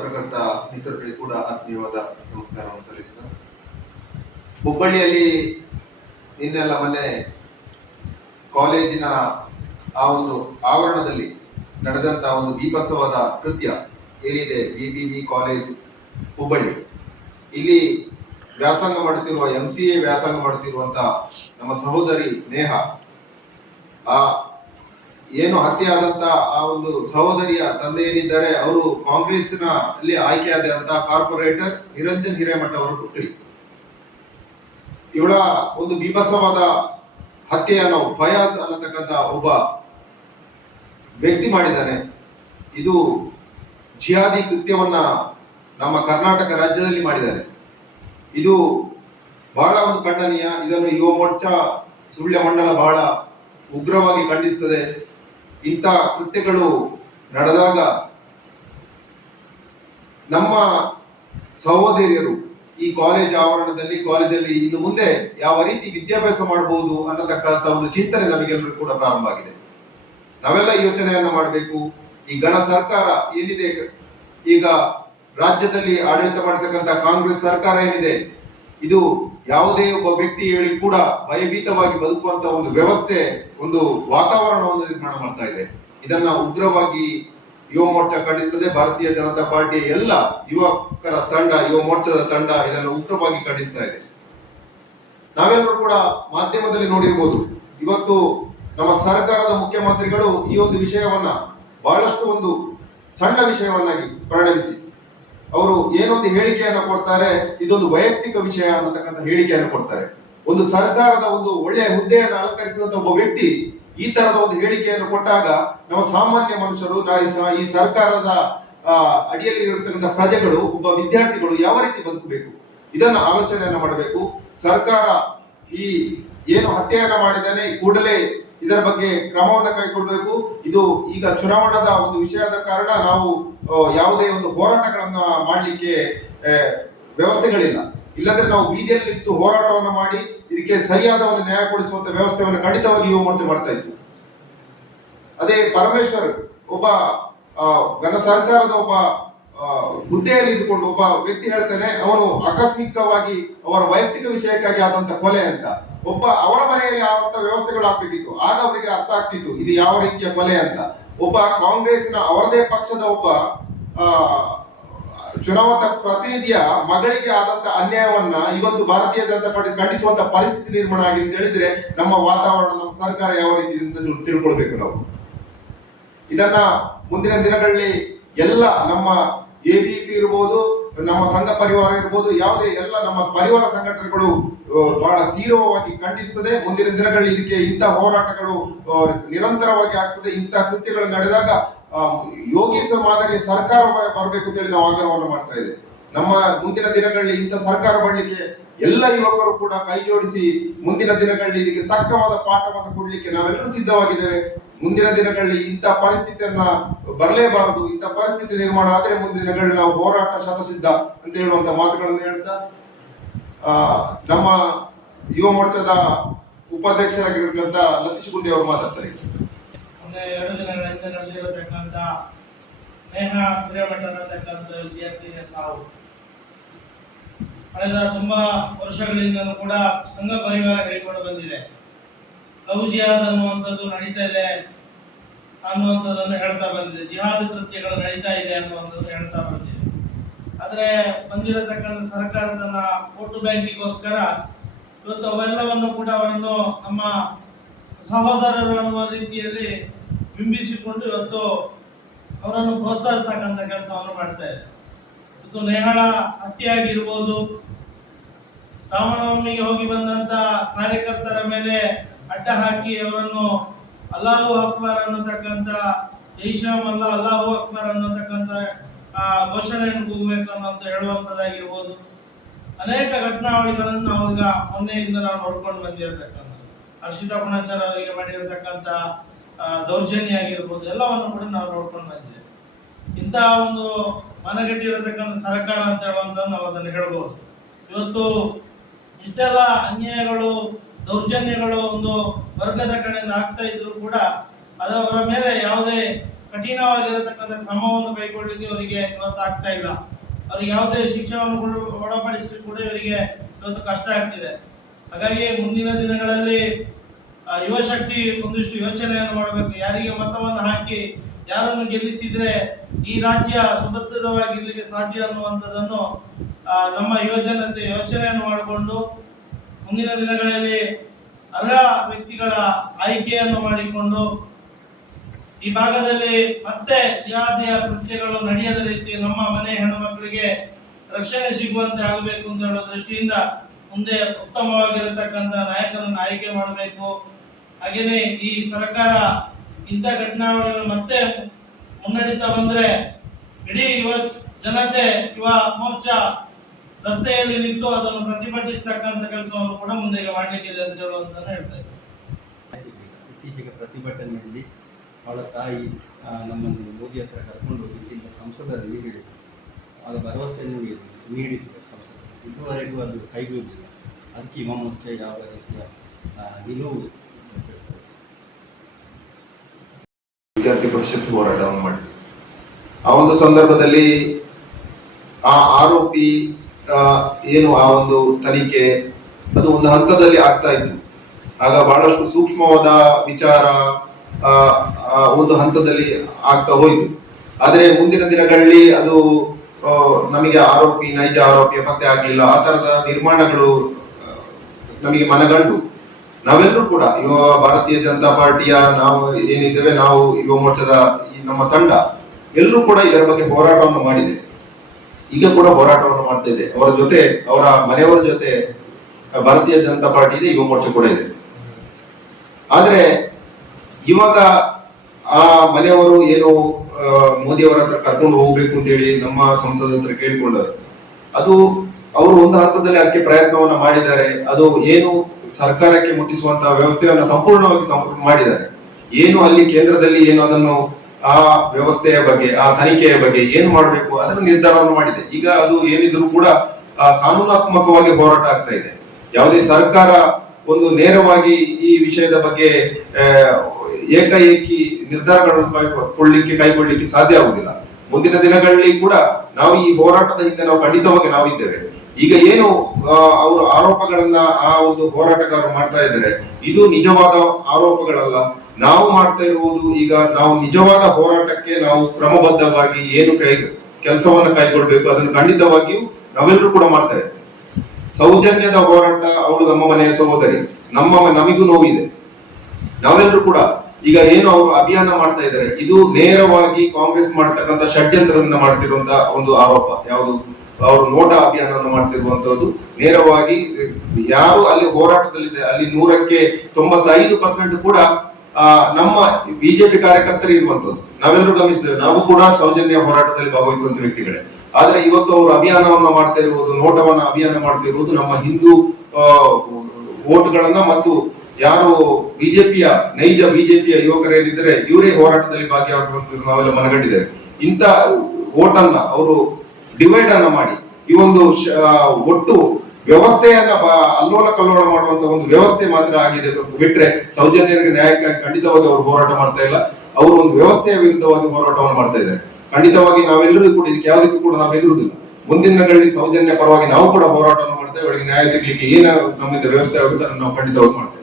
ಪತ್ರಕರ್ತ ಮಿತ್ರರಿಗೆ ಕೂಡ ಆತ್ಮೀಯವಾದ ನಮಸ್ಕಾರವನ್ನು ಸಲ್ಲಿಸಿದ. ಹುಬ್ಬಳ್ಳಿಯಲ್ಲಿ ನಿನ್ನೆಲ್ಲ ಮೊನ್ನೆ ಕಾಲೇಜಿನ ಆ ಒಂದು ಆವರಣದಲ್ಲಿ ನಡೆದಂತ ಒಂದು ಬೀಭತ್ಸವಾದ ಕೃತ್ಯ ಏನಿದೆ, BBV ಕಾಲೇಜ್ ಹುಬ್ಬಳ್ಳಿ, ಇಲ್ಲಿ ವ್ಯಾಸಂಗ ಮಾಡುತ್ತಿರುವ MCA ವ್ಯಾಸಂಗ ಮಾಡುತ್ತಿರುವಂತ ನಮ್ಮ ಸಹೋದರಿ ನೇಹಾ, ಆ ಏನು ಹತ್ಯೆ ಆದಂತ ಆ ಒಂದು ಸಹೋದರಿಯ ತಂದೆ ಏನಿದ್ದಾರೆ, ಅವರು ಕಾಂಗ್ರೆಸ್ನ ಅಲ್ಲಿ ಆಯ್ಕೆಯಾದಂತ ಕಾರ್ಪೊರೇಟರ್ ನಿರಂಜನ್ ಹಿರೇಮಠ ಅವರ ಪುತ್ರಿ. ಇವಳ ಒಂದು ಬೀಭತ್ಸವಾದ ಹತ್ಯೆಯನ್ನು ಫಯಾಜ್ ಅನ್ನತಕ್ಕಂಥ ಒಬ್ಬ ವ್ಯಕ್ತಿ ಮಾಡಿದ್ದಾನೆ. ಇದು ಜಿಹಾದಿ ಕೃತ್ಯವನ್ನ ನಮ್ಮ ಕರ್ನಾಟಕ ರಾಜ್ಯದಲ್ಲಿ ಮಾಡಿದ್ದಾರೆ. ಇದು ಬಹಳ ಒಂದು ಖಂಡನೀಯ. ಇದನ್ನು ಯುವ ಮೋರ್ಚಾ ಸುಳ್ಯ ಮಂಡಲ ಬಹಳ ಉಗ್ರವಾಗಿ ಖಂಡಿಸುತ್ತದೆ. ಇಂಥ ಕೃತ್ಯಗಳು ನಡೆದಾಗ ನಮ್ಮ ಸಹೋದರಿಯರು ಈ ಕಾಲೇಜಲ್ಲಿ ಇನ್ನು ಮುಂದೆ ಯಾವ ರೀತಿ ವಿದ್ಯಾಭ್ಯಾಸ ಮಾಡಬಹುದು ಅನ್ನತಕ್ಕಂಥ ಒಂದು ಚಿಂತನೆ ನಮಗೆಲ್ಲರೂ ಕೂಡ ಪ್ರಾರಂಭ ಆಗಿದೆ. ನಾವೆಲ್ಲ ಯೋಚನೆಯನ್ನ ಮಾಡಬೇಕು. ಈ ಘನ ಸರ್ಕಾರ ಏನಿದೆ, ಈಗ ರಾಜ್ಯದಲ್ಲಿ ಆಡಳಿತ ಮಾಡತಕ್ಕಂಥ ಕಾಂಗ್ರೆಸ್ ಸರ್ಕಾರ ಏನಿದೆ, ಇದು ಯಾವುದೇ ಒಬ್ಬ ವ್ಯಕ್ತಿ ಹೇಳಿ ಕೂಡ ಭಯಭೀತವಾಗಿ ಬದುಕುವಂತ ಒಂದು ವ್ಯವಸ್ಥೆ, ಒಂದು ವಾತಾವರಣವನ್ನು ನಿರ್ಮಾಣ ಮಾಡ್ತಾ ಇದೆ. ಇದನ್ನ ಉಗ್ರವಾಗಿ ಯುವ ಮೋರ್ಚಾ ಖಂಡಿಸುತ್ತದೆ. ಭಾರತೀಯ ಜನತಾ ಪಾರ್ಟಿಯ ಎಲ್ಲ ಯುವಕರ ತಂಡ, ಯುವ ಮೋರ್ಚಾದ ತಂಡ ಇದನ್ನು ಉಗ್ರವಾಗಿ ಖಂಡಿಸ್ತಾ ಇದೆ. ನಾವೆಲ್ಲರೂ ಕೂಡ ಮಾಧ್ಯಮದಲ್ಲಿ ನೋಡಿರ್ಬೋದು, ಇವತ್ತು ನಮ್ಮ ಸರ್ಕಾರದ ಮುಖ್ಯಮಂತ್ರಿಗಳು ಈ ಒಂದು ವಿಷಯವನ್ನ ಬಹಳಷ್ಟು ಒಂದು ಸಣ್ಣ ವಿಷಯವನ್ನಾಗಿ ಪರಿಣಮಿಸಿ ಅವರು ಏನೊಂದು ಹೇಳಿಕೆಯನ್ನು ಕೊಡ್ತಾರೆ, ಇದೊಂದು ವೈಯಕ್ತಿಕ ವಿಷಯ ಅನ್ನತಕ್ಕಂಥ ಹೇಳಿಕೆಯನ್ನು ಕೊಡ್ತಾರೆ. ಒಂದು ಸರ್ಕಾರದ ಒಂದು ಒಳ್ಳೆಯ ಹುದ್ದೆಯನ್ನು ಅಲಂಕರಿಸಿದಂತ ಒಬ್ಬ ವ್ಯಕ್ತಿ ಈ ತರದ ಒಂದು ಹೇಳಿಕೆಯನ್ನು ಕೊಟ್ಟಾಗ ನಮ್ಮ ಸಾಮಾನ್ಯ ಮನುಷ್ಯರು, ಈ ಸರ್ಕಾರದ ಅಡಿಯಲ್ಲಿ ಇರತಕ್ಕಂಥ ಪ್ರಜೆಗಳು, ಒಬ್ಬ ವಿದ್ಯಾರ್ಥಿಗಳು ಯಾವ ರೀತಿ ಬದುಕಬೇಕು, ಇದನ್ನ ಆಲೋಚನೆಯನ್ನ ಮಾಡಬೇಕು. ಸರ್ಕಾರ ಈ ಏನು ಹತ್ಯೆಯನ್ನ ಮಾಡಿದ್ದಾನೆ, ಕೂಡಲೇ ಇದರ ಬಗ್ಗೆ ಕ್ರಮವನ್ನು ಕೈಗೊಳ್ಳಬೇಕು. ಇದು ಈಗ ಚುನಾವಣಾದ ಒಂದು ವಿಷಯದ ಕಾರಣ ನಾವು ಯಾವುದೇ ಒಂದು ಹೋರಾಟಗಳನ್ನ ಮಾಡಲಿಕ್ಕೆ ವ್ಯವಸ್ಥೆಗಳಿಲ್ಲ. ಇಲ್ಲಂದ್ರೆ ನಾವು ಬೀದಿಯಲ್ಲಿ ನಿಂತು ಹೋರಾಟವನ್ನು ಮಾಡಿ ಇದಕ್ಕೆ ಸರಿಯಾದ ಒಂದು ನ್ಯಾಯ ಕೊಡಿಸುವಂತ ವ್ಯವಸ್ಥೆಯನ್ನು ಖಂಡಿತವಾಗಿ ಯುವ ಮೋರ್ಚೆ ಮಾಡ್ತಾ ಇತ್ತು. ಅದೇ ಪರಮೇಶ್ವರ್ ಒಬ್ಬ ಘನ ಸರ್ಕಾರದ ಒಬ್ಬ ಹುದ್ದೆಯಲ್ಲಿ ಇದ್ದುಕೊಂಡು ಒಬ್ಬ ವ್ಯಕ್ತಿ ಹೇಳ್ತಾನೆ, ಅವನು ಆಕಸ್ಮಿಕವಾಗಿ ಅವರ ವೈಯಕ್ತಿಕ ವಿಷಯಕ್ಕಾಗಿ ಆದಂತ ಕೊಲೆ ಅಂತ. ಅವರ ಮನೆಯಲ್ಲಿ ಆದಂತ ವ್ಯವಸ್ಥೆಗಳು ಆಗ್ಬೇಕಿತ್ತು, ಆಗ ಅವರಿಗೆ ಅರ್ಥ ಆಗ್ತಿತ್ತು ಇದು ಯಾವ ರೀತಿಯ ಕೊಲೆ ಅಂತ. ಒಬ್ಬ ಕಾಂಗ್ರೆಸ್ನ ಅವರದೇ ಪಕ್ಷದ ಒಬ್ಬ ಚುನಾವಣಾ ಪ್ರತಿನಿಧಿಯ ಮಗಳಿಗೆ ಆದಂತ ಅನ್ಯಾಯವನ್ನ ಇವತ್ತು ಭಾರತೀಯ ಜನತಾ ಪಾರ್ಟಿ ಖಂಡಿಸುವಂತ ಪರಿಸ್ಥಿತಿ ನಿರ್ಮಾಣ ಆಗಿದೆ ಅಂತ ಹೇಳಿದ್ರೆ ನಮ್ಮ ವಾತಾವರಣ, ನಮ್ಮ ಸರ್ಕಾರ ಯಾವ ರೀತಿ ಅಂತ ತಿಳ್ಕೊಳ್ಬೇಕು ನಾವು. ಇದನ್ನ ಮುಂದಿನ ದಿನಗಳಲ್ಲಿ ಎಲ್ಲ ನಮ್ಮ ABP ಇರ್ಬೋದು, ನಮ್ಮ ಸಂಘ ಪರಿವಾರ ಇರ್ಬೋದು, ಯಾವುದೇ ಎಲ್ಲ ನಮ್ಮ ಪರಿವಾರ ಸಂಘಟನೆಗಳು ಬಹಳ ತೀವ್ರವಾಗಿ ಖಂಡಿಸುತ್ತದೆ. ಮುಂದಿನ ದಿನಗಳಲ್ಲಿ ಇದಕ್ಕೆ ಇಂಥ ಹೋರಾಟಗಳು ನಿರಂತರವಾಗಿ ಆಗ್ತದೆ. ಇಂಥ ಕೃತ್ಯಗಳು ನಡೆದಾಗ ಯೋಗೀಶ್ವರ ಮಾದರಿಯ ಸರ್ಕಾರ ಬರಬೇಕು ಅಂತ ಹೇಳಿ ನಾವು ಆಗ್ರಹವನ್ನು ಮಾಡ್ತಾ ಇದ್ದೇವೆ. ನಮ್ಮ ಮುಂದಿನ ದಿನಗಳಲ್ಲಿ ಇಂಥ ಸರ್ಕಾರ ಬರಲಿಕ್ಕೆ ಎಲ್ಲ ಯುವಕರು ಕೂಡ ಕೈ ಜೋಡಿಸಿ ಮುಂದಿನ ದಿನಗಳಲ್ಲಿ ಇದಕ್ಕೆ ತಕ್ಕವಾದ ಪಾಠವನ್ನು ಕೊಡ್ಲಿಕ್ಕೆ ನಾವೆಲ್ಲರೂ ಸಿದ್ಧವಾಗಿದ್ದೇವೆ. ಮುಂದಿನ ದಿನಗಳಲ್ಲಿ ಇಂಥ ಪರಿಸ್ಥಿತಿಯನ್ನ ಬರಲೇಬಾರದು. ಇಂಥ ಪರಿಸ್ಥಿತಿ ನಿರ್ಮಾಣ ಆದ್ರೆ ಮುಂದಿನ ದಿನಗಳಲ್ಲಿ ನಾವು ಹೋರಾಟ ಶತಸಿದ್ಧ ಅಂತ ಹೇಳುವಂತ ಮಾತುಗಳನ್ನು ಹೇಳ್ತಾ, ನಮ್ಮ ಯುವ ಮೋರ್ಚಾದ ಉಪಾಧ್ಯಕ್ಷರಾಗಿರ್ತಕ್ಕಂಥ ಲತೀಶ್ ಗುಂಡಿ ಅವರು ಮಾತಾಡ್ತಾರೆ. 2 ದಿನಗಳಿಂದ ನಡೆದಿರತಕ್ಕಂಥ ನೇಹಾ ಹಿರೇಮಠ ಅನ್ನತಕ್ಕಂಥ ವಿದ್ಯಾರ್ಥಿನಿಯ ಸಾವು ಕಳೆದ ತುಂಬಾ ವರ್ಷಗಳಿಂದಲೂ ಕೂಡ ಸಂಘ ಪರಿವಾರ ಹೇಳಿಕೊಂಡು ಬಂದಿದೆ. ಲವ್ ಜಿಹಾದ್ ಅನ್ನುವಂಥದ್ದು ನಡೀತಾ ಇದೆ ಅನ್ನುವಂಥದ್ದನ್ನು ಹೇಳ್ತಾ ಬಂದಿದೆ. ಜಿಹಾದ್ ಕೃತ್ಯಗಳು ನಡೀತಾ ಇದೆ ಅನ್ನುವಂಥದ್ದು ಹೇಳ್ತಾ ಬಂದಿದೆ. ಆದರೆ ಬಂದಿರತಕ್ಕಂಥ ಸರ್ಕಾರ ತನ್ನ ವೋಟು ಬ್ಯಾಂಕಿಗೋಸ್ಕರ ಇವತ್ತು ಅವೆಲ್ಲವನ್ನು ಕೂಡ ಅವರನ್ನು ನಮ್ಮ ಸಹೋದರರು ಅನ್ನುವ ರೀತಿಯಲ್ಲಿ ಬಿಂಬಿಸಿಕೊಂಡು ಇವತ್ತು ಅವರನ್ನು ಪ್ರೋತ್ಸಾಹಿಸ್ತಕ್ಕಂಥ ಕೆಲಸವನ್ನು ಮಾಡ್ತಾ ಇದೆ. ಇವತ್ತು ನೇಹಾಳ ಹತ್ಯೆ ಆಗಿರ್ಬೋದು, ರಾಮನವಮಿಗೆ ಹೋಗಿ ಬಂದಂತ ಕಾರ್ಯಕರ್ತರ ಮೇಲೆ ಅಡ್ಡ ಹಾಕಿ ಅವರನ್ನು ಅಲ್ಲಾಹು ಅಕ್ಬರ್ ಅನ್ನತಕ್ಕಂಥ ಜೈ ಶ್ರೀರಾಮ್ ಅಲ್ಲಾಹು ಅಕ್ಬರ್ ಅನ್ನತಕ್ಕಂಥ ಘೋಷಣೆಯನ್ನು ಕೂಗಬೇಕು ಅನ್ನೋಂತ ಹೇಳುವಂಥದ್ದಾಗಿರ್ಬೋದು, ಅನೇಕ ಘಟನಾವಳಿಗಳನ್ನು ನಾವು ಈಗ ಮೊನ್ನೆಯಿಂದ ನಾವು ನೋಡ್ಕೊಂಡು ಬಂದಿರತಕ್ಕಂಥ ಹರ್ಷಿತಾ ಪುಣಾಚಾರ್ ಅವರಿಗೆ ಮಾಡಿರತಕ್ಕಂಥ ದೌರ್ಜನ್ಯ ಆಗಿರ್ಬೋದು, ಎಲ್ಲವನ್ನು ಕೂಡ ನಾವು ನೋಡ್ಕೊಂಡು ಬಂದಿದ್ದೇವೆ. ಇಂತಹ ಒಂದು ಮನಗಟ್ಟಿರತಕ್ಕಂಥ ಸರ್ಕಾರ ಅಂತ ಹೇಳುವಂತ ನಾವು ಅದನ್ನು ಹೇಳ್ಬೋದು. ಇವತ್ತು ಇಷ್ಟೆಲ್ಲ ಅನ್ಯಾಯಗಳು, ದೌರ್ಜನ್ಯಗಳು ಒಂದು ವರ್ಗದ ಕಡೆಯಿಂದ ಆಗ್ತಾ ಇದ್ರು ಕೂಡ ಅದವರ ಮೇಲೆ ಯಾವುದೇ ಕಠಿಣವಾಗಿರತಕ್ಕಂಥ ಕ್ರಮವನ್ನು ಕೈಗೊಳ್ಳಲಿಕ್ಕೆ ಅವರಿಗೆ ಇವತ್ತು ಆಗ್ತಾ ಇಲ್ಲ. ಅವರಿಗೆ ಯಾವುದೇ ಶಿಕ್ಷಣವನ್ನು ಒಳಪಡಿಸಲಿಕ್ಕೆ ಕೂಡ ಇವರಿಗೆ ಇವತ್ತು ಕಷ್ಟ ಆಗ್ತಿದೆ. ಹಾಗಾಗಿ ಮುಂದಿನ ದಿನಗಳಲ್ಲಿ ಯುವ ಶಕ್ತಿ ಒಂದಿಷ್ಟು ಯೋಚನೆಯನ್ನು ಮಾಡಬೇಕು. ಯಾರಿಗೆ ಮತವನ್ನು ಹಾಕಿ ಯಾರನ್ನು ಗೆಲ್ಲಿಸಿದ್ರೆ ಈ ರಾಜ್ಯ ಸುಭದ್ರವಾಗಿರ್ಲಿಕ್ಕೆ ಸಾಧ್ಯ ಅನ್ನುವಂಥದ್ದನ್ನು ನಮ್ಮ ಯುವಜನತೆ ಯೋಚನೆಯನ್ನು ಮಾಡಿಕೊಂಡು ಮುಂದಿನ ದಿನಗಳಲ್ಲಿ ಅರ್ಹ ವ್ಯಕ್ತಿಗಳ ಆಯ್ಕೆಯನ್ನು ಮಾಡಿಕೊಂಡು ಈ ಭಾಗದಲ್ಲಿ ಮತ್ತೆ ಯಾವುದೇ ಕೃತ್ಯಗಳು ನಡೆಯದ ರೀತಿ ನಮ್ಮ ಮನೆ ಹೆಣ್ಣು ಮಕ್ಕಳಿಗೆ ರಕ್ಷಣೆ ಸಿಗುವಂತೆ ಆಗಬೇಕು ಅಂತ ಹೇಳೋ ದೃಷ್ಟಿಯಿಂದ ಮುಂದೆ ಉತ್ತಮವಾಗಿರತಕ್ಕಂಥ ನಾಯಕರನ್ನು ಆಯ್ಕೆ ಮಾಡಬೇಕು. ಹಾಗೇನೆ ಈ ಸರ್ಕಾರ ಇಂಥ ಘಟನಾವಳಿಗಳು ಮತ್ತೆ ಮುನ್ನಡೀತಾ ಬಂದ್ರೆ ಇಡೀ ಯುವ ಜನತೆ ಯುವ ಮೋರ್ಚಾ ರಸ್ತೆಯಲ್ಲಿ ನಿಂತು ಅದನ್ನು ಪ್ರತಿಭಟಿಸತಕ್ಕಂಥ ಕೆಲಸವನ್ನು ಕೂಡ ಮುಂದೆ ಮಾಡಲಿಕ್ಕಿದೆ ಅಂತ ಹೇಳುವಂತ ಹೇಳ್ತಾ ಇದ್ದಾರೆ. ಇತ್ತೀಚೆಗೆ ಪ್ರತಿಭಟನೆಯಲ್ಲಿ ಅವಳ ತಾಯಿ ನಮ್ಮನ್ನು ಮೋದಿ ಹತ್ರ ಕರ್ಕೊಂಡು ಹೋಗಿ ಇಲ್ಲಿಂದ ಸಂಸದರಲ್ಲಿ ನೀಡಿದರು. ಅವರ ಭರವಸೆಯನ್ನು ನೀಡಿದರು ಸಂಸದರು. ಇದುವರೆಗೂ ಅದು ಕೈಗೂಡಿಲ್ಲ. ಅದಕ್ಕೆ ಯುವ ಮೋರ್ಚಾ ಯಾವ ರೀತಿಯ ನಿಲುವು ವಿದ್ಯಾರ್ಥಿ ಪರಿಷತ್ ಹೋರಾಟವನ್ನು ಮಾಡಿ ಆ ಒಂದು ಸಂದರ್ಭದಲ್ಲಿ ಆ ಆರೋಪಿ ಏನು ಆ ಒಂದು ತನಿಖೆ ಅದು ಒಂದು ಹಂತದಲ್ಲಿ ಆಗ್ತಾ ಇತ್ತು. ಆಗ ಬಹಳಷ್ಟು ಸೂಕ್ಷ್ಮವಾದ ವಿಚಾರ ಒಂದು ಹಂತದಲ್ಲಿ ಆಗ್ತಾ ಹೋಯಿತು. ಆದರೆ ಮುಂದಿನ ದಿನಗಳಲ್ಲಿ ಅದು ನಮಗೆ ನೈಜ ಆರೋಪಿಯ ಪತ್ತೆ ಆಗಲಿಲ್ಲ. ಆ ತರದ ನಿರ್ಮಾಣಗಳು ನಮಗೆ ಮನಗಂಡು ನಾವೆಲ್ಲರೂ ಕೂಡ ಭಾರತೀಯ ಜನತಾ ಪಾರ್ಟಿಯ ನಾವು ಏನಿದ್ದೇವೆ, ನಾವು ಯುವ ಮೋರ್ಚಾದ ನಮ್ಮ ತಂಡ ಎಲ್ಲರೂ ಕೂಡ ಇದರ ಬಗ್ಗೆ ಹೋರಾಟವನ್ನು ಮಾಡಿದೆ. ಈಗ ಕೂಡ ಹೋರಾಟವನ್ನು ಮಾಡ್ತಾ ಇದೆ. ಅವರ ಜೊತೆ ಅವರ ಮನೆಯವರ ಜೊತೆ ಭಾರತೀಯ ಜನತಾ ಪಾರ್ಟಿ ಇದೆ, ಯುವ ಮೋರ್ಚಾ ಕೂಡ ಇದೆ. ಆದ್ರೆ ಇವಾಗ ಆ ಮನೆಯವರು ಏನು ಮೋದಿಯವರ ಹತ್ರ ಕರ್ಕೊಂಡು ಹೋಗ್ಬೇಕು ಅಂತ ಹೇಳಿ ನಮ್ಮ ಸಂಸದ ಹತ್ರ ಕೇಳಿಕೊಂಡರು. ಅದು ಅವರು ಒಂದು ಹಂತದಲ್ಲಿ ಅದಕ್ಕೆ ಪ್ರಯತ್ನವನ್ನ ಮಾಡಿದ್ದಾರೆ. ಅದು ಏನು ಸರ್ಕಾರಕ್ಕೆ ಮುಟ್ಟಿಸುವಂತಹ ವ್ಯವಸ್ಥೆಯನ್ನ ಸಂಪೂರ್ಣವಾಗಿ ಮಾಡಿದ್ದಾರೆ. ಏನು ಅಲ್ಲಿ ಕೇಂದ್ರದಲ್ಲಿ ಏನು ಅದನ್ನು ಆ ವ್ಯವಸ್ಥೆಯ ಬಗ್ಗೆ ಆ ತನಿಖೆಯ ಬಗ್ಗೆ ಏನು ಮಾಡಬೇಕು ಅದನ್ನು ನಿರ್ಧಾರವನ್ನು ಮಾಡಿದೆ. ಈಗ ಅದು ಏನಿದ್ರು ಕೂಡ ಕಾನೂನಾತ್ಮಕವಾಗಿ ಹೋರಾಟ ಆಗ್ತಾ ಇದೆ. ಯಾವುದೇ ಸರ್ಕಾರ ಒಂದು ನೇರವಾಗಿ ಈ ವಿಷಯದ ಬಗ್ಗೆ ಏಕಾಏಕಿ ನಿರ್ಧಾರಗಳನ್ನು ಕೈಗೊಳ್ಳಿಕ್ಕೆ ಸಾಧ್ಯ ಆಗುದಿಲ್ಲ. ಮುಂದಿನ ದಿನಗಳಲ್ಲಿ ಕೂಡ ನಾವು ಈ ಹೋರಾಟದ ಹಿಂದೆ ನಾವು ಖಂಡಿತವಾಗಿ ನಾವಿದ್ದೇವೆ. ಈಗ ಏನು ಅವರು ಆರೋಪಗಳನ್ನ ಆ ಒಂದು ಹೋರಾಟಗಾರರು ಮಾಡ್ತಾ ಇದ್ದಾರೆ, ಇದು ನಿಜವಾದ ಆರೋಪಗಳಲ್ಲ. ನಾವು ಮಾಡ್ತಾ ಇರುವುದು ಈಗ ನಾವು ನಿಜವಾದ ಹೋರಾಟಕ್ಕೆ ನಾವು ಕ್ರಮಬದ್ಧವಾಗಿ ಏನು ಕೆಲಸವನ್ನ ಕೈಗೊಳ್ಬೇಕು ಅದನ್ನು ಖಂಡಿತವಾಗಿಯೂ ನಾವೆಲ್ಲರೂ ಕೂಡ ಮಾಡ್ತೇವೆ. ಸೌಜನ್ಯದ ಹೋರಾಟ, ಅವಳು ನಮ್ಮ ಮನೆಯ ಸಹೋದರಿ, ನಮಿಗೂ ನೋವಿದೆ. ನಾವೆಲ್ಲರೂ ಕೂಡ ಈಗ ಏನು ಅವರು ಅಭಿಯಾನ ಮಾಡ್ತಾ ಇದ್ದಾರೆ, ಇದು ನೇರವಾಗಿ ಕಾಂಗ್ರೆಸ್ ಮಾಡತಕ್ಕಂಥ ಷಡ್ಯಂತ್ರದಿಂದ ಮಾಡ್ತಿರುವಂತ ಒಂದು ಆರೋಪ. ಯಾವುದು ಅವರು ನೋಟಾ ಅಭಿಯಾನವನ್ನು ಮಾಡ್ತಿರುವಂತದ್ದು ನೇರವಾಗಿ ಯಾರು ಅಲ್ಲಿ ಹೋರಾಟದಲ್ಲಿದೆ ಅಲ್ಲಿ 100ಕ್ಕೆ 95% ಕೂಡ ನಮ್ಮ ಬಿಜೆಪಿ ಕಾರ್ಯಕರ್ತರು ಇರುವಂತದ್ದು ನಾವೆಲ್ಲರೂ ಗಮನಿಸ್ತೇವೆ. ನಾವು ಕೂಡ ಸೌಜನ್ಯ ಹೋರಾಟದಲ್ಲಿ ಭಾಗವಹಿಸುವಂತ ವ್ಯಕ್ತಿಗಳೇ. ಆದ್ರೆ ಇವತ್ತು ಅವರು ಅಭಿಯಾನವನ್ನ ಮಾಡ್ತಾ ಇರುವುದು, ನೋಟವನ್ನ ಅಭಿಯಾನ ಮಾಡ್ತಾ ಇರುವುದು ನಮ್ಮ ಹಿಂದೂ ವೋಟ್ಗಳನ್ನ ಮತ್ತು ಯಾರು ನೈಜ ಬಿಜೆಪಿಯ ಯುವಕರೇನಿದ್ದಾರೆ ಇವರೇ ಹೋರಾಟದಲ್ಲಿ ಭಾಗಿಯಾಗುವಂತ ನಾವೆಲ್ಲ ಮನಗಂಡಿದ್ದೇವೆ. ಇಂಥ ವೋಟನ್ನ ಅವರು ಡಿವೈಡ್ ಅನ್ನ ಮಾಡಿ ಈ ಒಂದು ಒಟ್ಟು ವ್ಯವಸ್ಥೆಯನ್ನ ಅಲ್ಲೋಲ ಕಲ್ಲೋಲ ಮಾಡುವಂತ ಒಂದು ವ್ಯವಸ್ಥೆ ಮಾತ್ರ ಆಗಿದೆ. ಬಿಟ್ರೆ ಸೌಜನ್ಯರಿಗೆ ನ್ಯಾಯಕ್ಕಾಗಿ ಖಂಡಿತವಾಗಿ ಅವರು ಹೋರಾಟ ಮಾಡ್ತಾ ಇಲ್ಲ. ಅವರು ಒಂದು ವ್ಯವಸ್ಥೆಯ ವಿರುದ್ಧವಾಗಿ ಹೋರಾಟವನ್ನು ಮಾಡ್ತಾ ಇದ್ದಾರೆ. ಖಂಡಿತವಾಗಿ ನಾವೆಲ್ಲರೂ ಕೂಡ ಇದಕ್ಕೆ ಯಾವುದಕ್ಕೂ ಕೂಡ ನಾವು ಎದುರುದಿಲ್ಲ. ಮುಂದಿನ ದಿನಗಳಲ್ಲಿ ಸೌಜನ್ಯ ಪರವಾಗಿ ನಾವು ಕೂಡ ಹೋರಾಟವನ್ನು ಮಾಡ್ತೇವೆ. ಅವರಿಗೆ ನ್ಯಾಯ ಸಿಗ್ಲಿಕ್ಕೆ ಏನು ನಮ್ಮಿಂದ ವ್ಯವಸ್ಥೆ ಆಗುತ್ತೆ ಅದನ್ನು ನಾವು ಖಂಡಿತವಾಗಿ ಮಾಡ್ತೇವೆ.